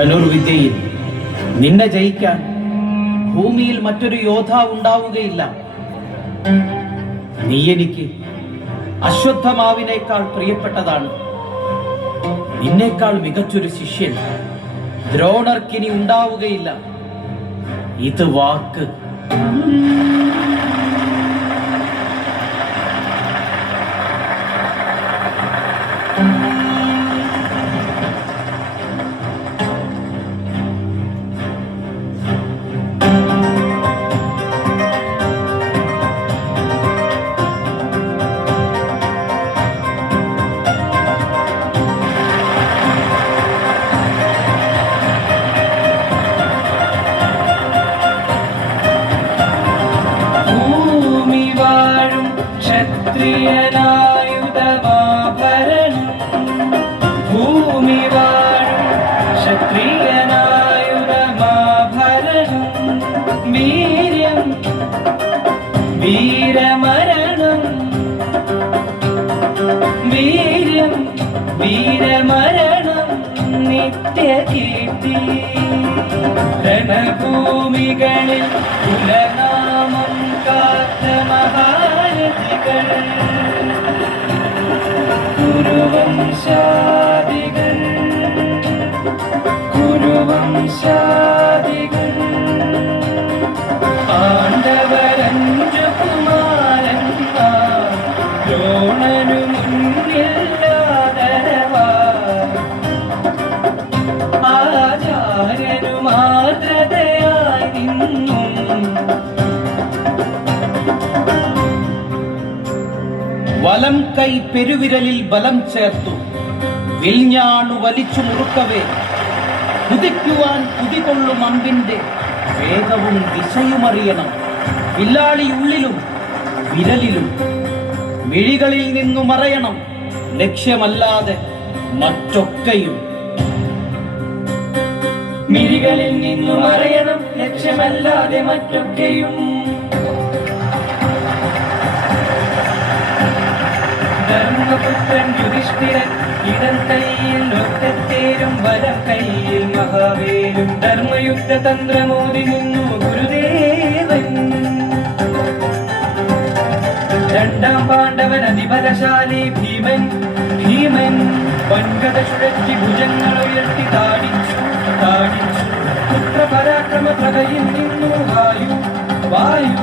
ധനുർവിദ്യയിൽ നിന്നെ ജയിക്കാൻ ഭൂമിയിൽ മറ്റൊരു യോദ്ധാവ് ഉണ്ടാവുകയില്ല. നീ എനിക്ക് അശ്വത്ഥമാവിനേക്കാൾ പ്രിയപ്പെട്ടതാണ്. നിന്നേക്കാൾ മികച്ചൊരു ശിഷ്യൻ ദ്രോണർക്കിനി ഉണ്ടാവുകയില്ല. ഇത് വാക്ക്. വീരമരണം നിത്യകീർത്തി രണഭൂമികളിൽ കുലനാമം കാത്ത മഹാരഥികൾ കുരുവംശാദികൾ പാണ്ഡവരഞ്ചു കുമാരന്മാർ ദ്രോണനു മുന്നിൽ വലം കൈ പെരുവിരലിൽ ബലം ചേർത്തു വിൽഞ്ഞാണു വലിച്ചു മുറുക്കവേ കുതിക്കുവാൻ കുതികൊള്ളും അമ്പിന്റെ വേഗവും ദിശയുമറിയണം. വില്ലാളി ഉള്ളിലും വിരലിലും മിഴികളിൽ നിന്നു മറയണം ലക്ഷ്യമല്ലാതെ മറ്റൊക്കെയും. മിഴികളിൽ നിന്നു മറയണം ലക്ഷ്യമല്ലാതെ മറ്റൊക്കെയും. ധർമ്മപുത്രൻ യുധിഷ്ഠിരൻ ഇടം കൈയിൽ ഒറ്റത്തേരും വലം കൈയിൽ മഹാവേലും ധർമ്മയുദ്ധ തന്ത്രമോതി നിന്നു ഗുരുദേവൻ. രണ്ടാം പാണ്ഡവൻ അതിബലശാലി ഭീമൻ വൻകഥ ചുഴറ്റി ഭുജങ്ങൾ ഉയർത്തി താടിച്ചു പുത്രപരാക്രമ പ്രഭയിൽ നിന്നു വായു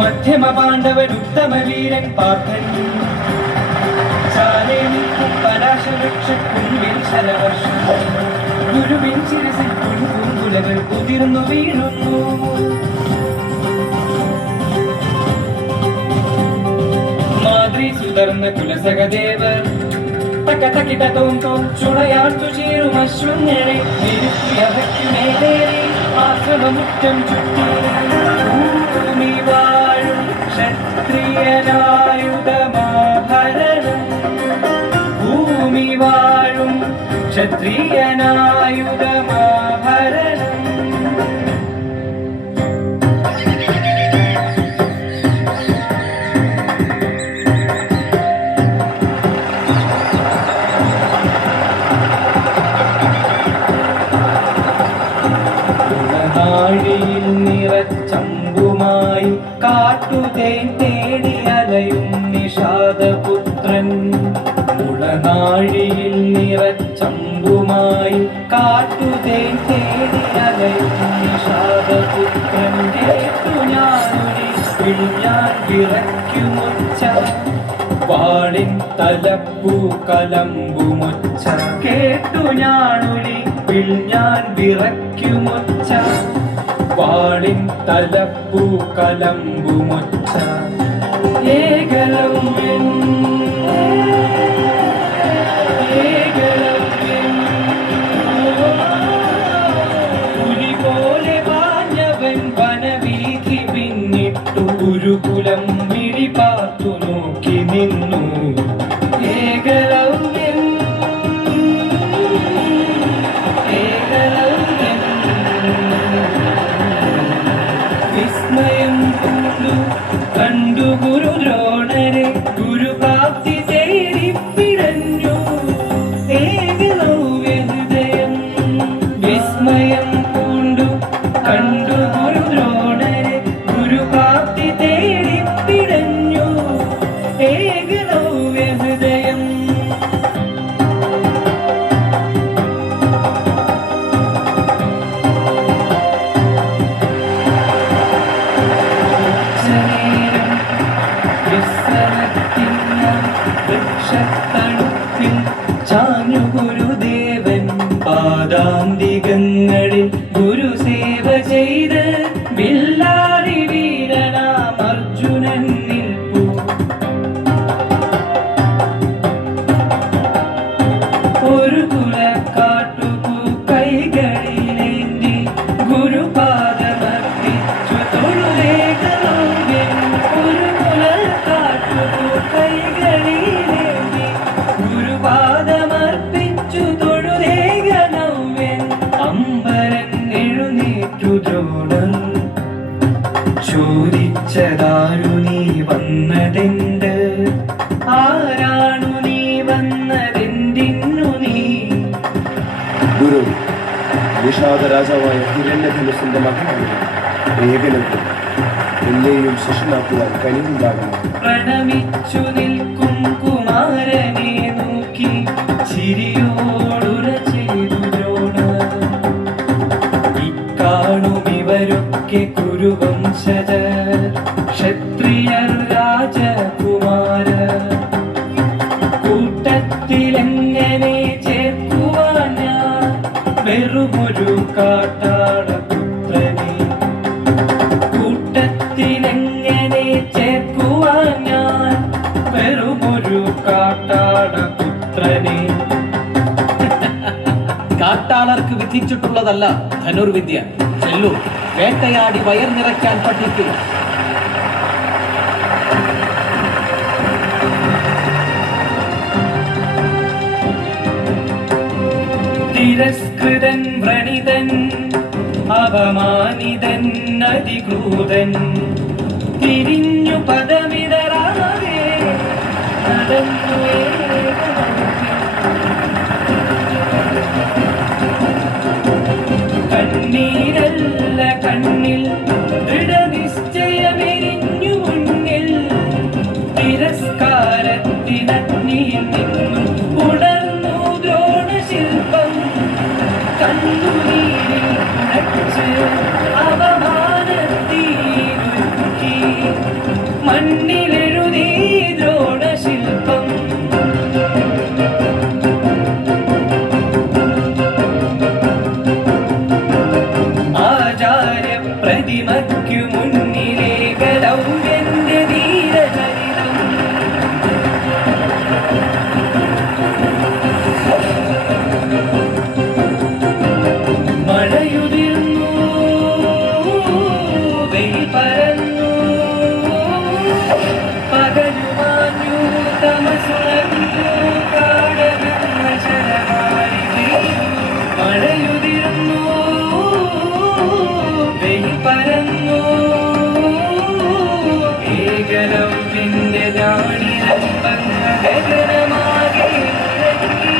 മധ്യമ പാണ്ഡവൻ ഉത്തമ വീരൻ പാർത്ഥൻ ചാലേ നിൽക്കും പരാശവൃക്ഷക്കുമ്പിൽ ശരവർഷം ഗുരുവിൻ ശിരസിൽ പൂങ്കുലകൾ കുതിർന്നു വീഴുന്നു. മാതൃ സുതർന്ന കുലസഹദേവർ തക്കതകിടതോം ചുണയാർത്തു ചേരും അശ്വങ്ങളെ നിരുത്തിയവയ്ക്കുമേലേറി ആശ്രമമുറ്റം ചുറ്റി ഭൂമി വാഴും ക്ഷത്രിയനായുധമാഭരണം ഭൂമി വാഴും ക്ഷത്രിയനായുധമാഭരണം. നാഴിയിൽ നിറച്ചമ്പുമായി കാട്ടുതേൻ തേടി അലയും നിഷാദപുത്രൻ മുളനാഴിയിൽ നിറച്ചമ്പുമായി കാട്ടുതേൻ തേടി അലയും നിഷാദപുത്രൻ കേട്ടു ഞാനൊരു വിളിയാൻ വിറയ്ക്കുമൊച്ച വാളിൻ തലപ്പൂ കലമ്പുമൊച്ച കേട്ടു ഞാനൊരു വിളിയാൻ വിറയ്ക്കുമൊച്ച വാളിൻ തലപ്പൂ കലമ്പുമൊച്ച ഏകലവ്യൻ പുലി പോലെ വാഞ്ഞവൻ വനവീഥി പിന്നിട്ടു ഗുരുകുലം മിഴി പാർത്തു നോക്കി നിന്നു. ഏകലവ്യൻ വിസ്മയം കണ്ടു ഗുരു ദ്രോണരെ വർഷത്തണുപ്പിൽ ചാഞ്ഞു ഗുരുദേവൻ പാദാന്തികങ്ങളിൽ ഗുരുസേവ ചെയ്ത് വില്ലാളി വീരനാം അർജുനൻ നിൽപ്പു. ഒരു കുലക്കാട്ടുപൂ കൈകളിലേന്തി ഗുരുപാദമർപ്പിച്ചു തൊഴുവേഗനവ്യൻ. ഒരു കുലക്കാട്ടുപൂ കൈകളിലേന്തി ഗുരുപാദമർപ്പിച്ചു തൊഴുവേഗനവ്യൻ. അമ്പരൻ എഴുന്നേറ്റു ദ്രോണൻ ചോദിച്ചതാരു നീ വന്നതെന്ത്? ആരാണു നീ വന്നതെന്തിന്നു നീ? ഗുരു, നിഷാദ രാജാവായ ഹിരണ്യധനുസിന്റെ മകനാണ് ഏകനത്തിൽ എന്നെയും ശിഷ്യനാക്കുവാൻ കഴിവുണ്ടാകണം. പ്രണമിച്ചു നിൽക്കും കുമാരനെ നോക്കി ചിരിയോടുര ചെയ്തു ദ്രോണർ. ഇക്കാണും ഇവരൊക്കെ കുരുവംശജർ, ക്ഷത്രിയർ, രാജകുമാരർ. കൂട്ടത്തിലെങ്ങനെ ചേർക്കുവാൻ ഞാൻ വെറുമൊരു കാട്ടാളപുത്രനെ? കൂട്ടത്തിലെങ്ങനെ ചേർക്കുവാൻ ഞാൻ വെറുമൊരു കാട്ടാളപുത്രനെ? കാട്ടാളർക്ക് വിധിച്ചിട്ടുള്ളതല്ല ധനുർവിദ്യ. ചെല്ലു, വേട്ടയാടി വയർ നിറയ്ക്കാൻ പഠിക്കുക. തിരസ്കൃതൻ വ്രണിതൻ അപമാനിതൻ അതിക്രൂതൻ തിരിഞ്ഞു പദമിതറാതെ നടന്നു കണ്ണീരല്ല കണ്ണിൽ ദൃഢനിശ്ചയമെരിഞ്ഞു മുന്നിൽ. തിരസ്കാരത്തിനഗ്നിയിൽ നിന്നും ഉണർന്നു ദ്രോണശില്പം. കണ്ണുനീരിൽ കുഴച്ച് അവമാനത്തീരുക്കി മണ്ണിലെഴുതി ദ്രോണശില്പം. ആചാര്യ പ്രതിമയ്ക്കു മുന്നിലെ ഗൗരവന്റെ ധീരചരിതം. മഴയുതിർന്നു, വെയിൽ പരന്നു, പകലുമാഞ്ഞു, തമസുണർന്നു, കാടകന്ന ശരവാരി പെയ്തു. മഴയുതിർന്നു, വെയിൽ പരന്നു, ഏകലവ്യന്റെ ജാണിരമ്പങ്ങ ഗഗനമാകെ നിറഞ്ഞു.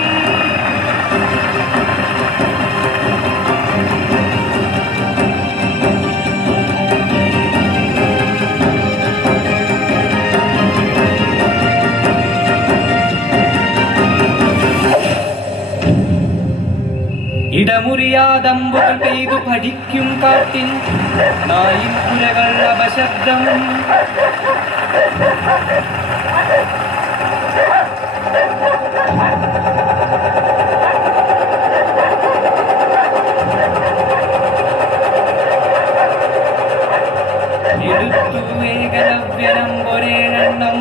ഇടമുറിയാതമ്പുകൾ പെയ്തു പഠിക്കും കാട്ടിൽ നായിൻ പുരകൾ അപശബ്ദം. എടുത്തു ഏകലവ്യനം ഒരേഴെണ്ണം,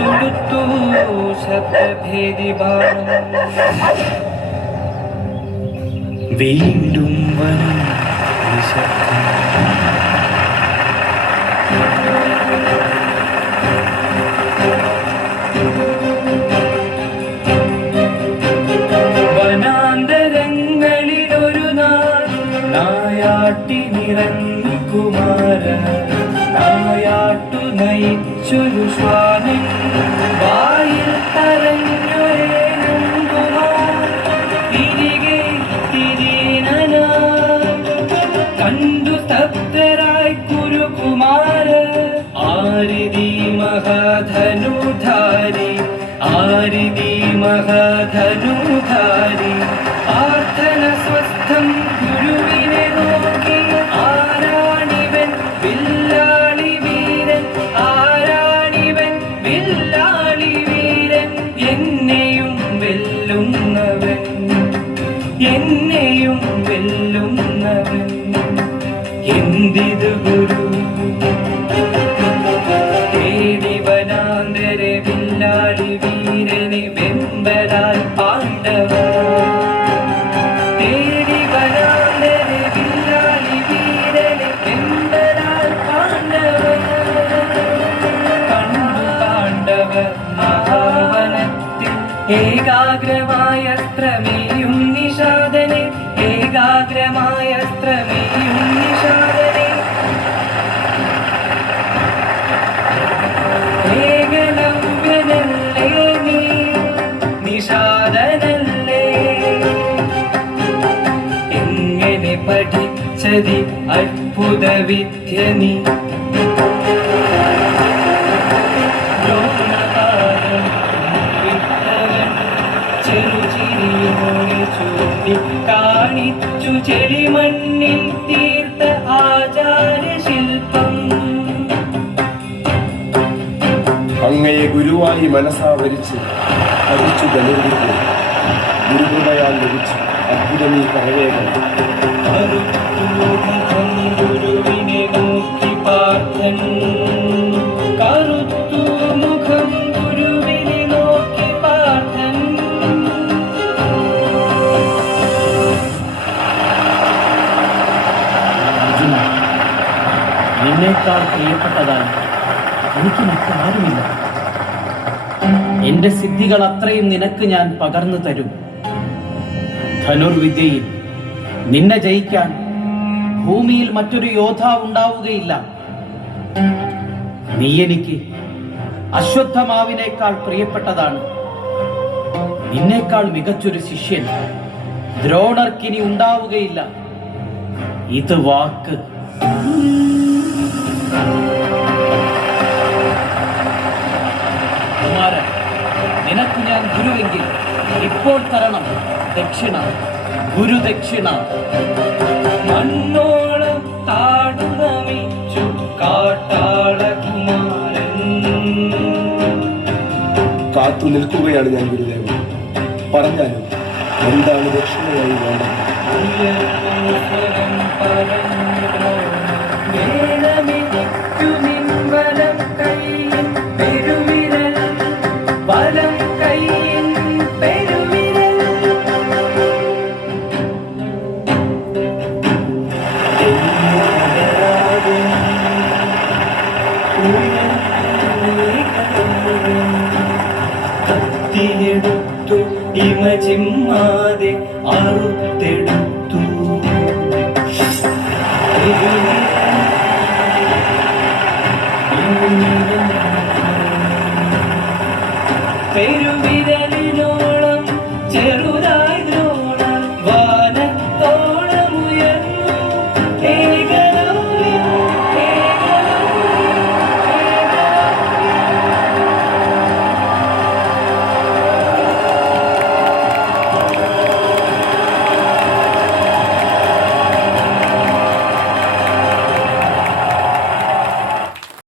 തുടുത്തു ശബ്ദഭേദി ബാണം. വീണ്ടും വരും നിശബ്ദം. വനാന്തരങ്ങളിലൊരു നാൾ നായാട്ടിനിറങ്ങി കുമാരൻ. നായാട്ടു നയിച്ചൊരു ശ്വാനൻ വായിൽ തരഞ്ഞൊരേനുകുമാർ. തിരികെ തിരീനനാ കണ്ടു സ്തബ്ധരായി കുരുകുമാര. ആരിതി മഹാധനുധാരി, ആരിതി മഹാധനുധാരി. പ്രാർത്ഥന സ്വസ്ഥം ഗുരുവിനെ നോക്കി. ആരാണിവൻ വില്ലാളി വീരൻ, ആരാണിവൻ വില്ലാളി വീരനെ വെമ്പരാൽ പാണ്ഡവർ തേടി വരാന്തരെ വില്ലാളി വീരനെ വെമ്പരാൽ പാണ്ഡവർ കണ്ടു പാണ്ഡവർ മഹാവനത്തിൽ ഏകാഗ്രമായ അസ്ത്രമേയും നിഷാദനെ ഏകാഗ്രമായ അസ്ത്രമേയും നിഷാദനെ ഏകലവ്യനല്ലേ നീ നിഷാദനല്ലേ എങ്ങനെ പഠിച്ചതി അത്ഭുത വിദ്യ നീ ചെറുചിരിയോടെ ചൂണ്ടി കാണിച്ചു ചെളിമണ്ണിൽ തീർത്ത ആചാരശില്പം അങ്ങയെ ഗുരുവായി മനസ്സാവരിച്ച് പഠിച്ചു ധനുർവിദ്യ ഗുരുകൃപയാൽ ലഭിച്ചു അദ്ഭുതമീ കരവേഗം ഗുരുവിനെ നോക്കി പാർത്ഥൻ കറുത്തു മുഖം ഗുരുവിനെ നോക്കി പാർത്ഥൻ അർജുന, നിന്നേക്കാൾ പ്രിയപ്പെട്ടതായി എനിക്ക് മറ്റാരുമില്ല. എന്റെ സിദ്ധികൾ അത്രയും നിനക്ക് ഞാൻ പകർന്നു തരും. ധനുർവിദ്യയിൽ നിന്നെ ജയിക്കാൻ ഭൂമിയിൽ മറ്റൊരു യോദ്ധാവ് ഉണ്ടാവുകയില്ല. നീ എനിക്ക് അശ്വത്ഥമാവിനേക്കാൾ പ്രിയപ്പെട്ടതാണ്. നിന്നേക്കാൾ മികച്ചൊരു ശിഷ്യൻ ദ്രോണർക്കിനി ഉണ്ടാവുകയില്ല. ഇത് വാക്ക്. കുമാരൻ, നിനക്ക് ഞാൻ ഗുരുവെങ്കിൽ ഇപ്പോൾ തരണം ദക്ഷിണ, ഗുരുദക്ഷിണ. മണ്ണോളം താടുനമിച്ചു കാട്ടാള കുമാരൻ കാത്തു നിൽക്കുകയാണ് ഞാൻ ഗുരുദേവൻ. പറഞ്ഞാലും എന്താണ് ദക്ഷിണയായി വേണ്ടത്? വേണമെനിക്കു നിൻ വലം കൈയിൻ പെരുവിരൽ വലം കൈയിൻ പെരുവിരൽ കത്തിയെടുത്തു ഇമചിമ്മാതെ അറുത്തെടുത്തു പെരുവിരലിൽ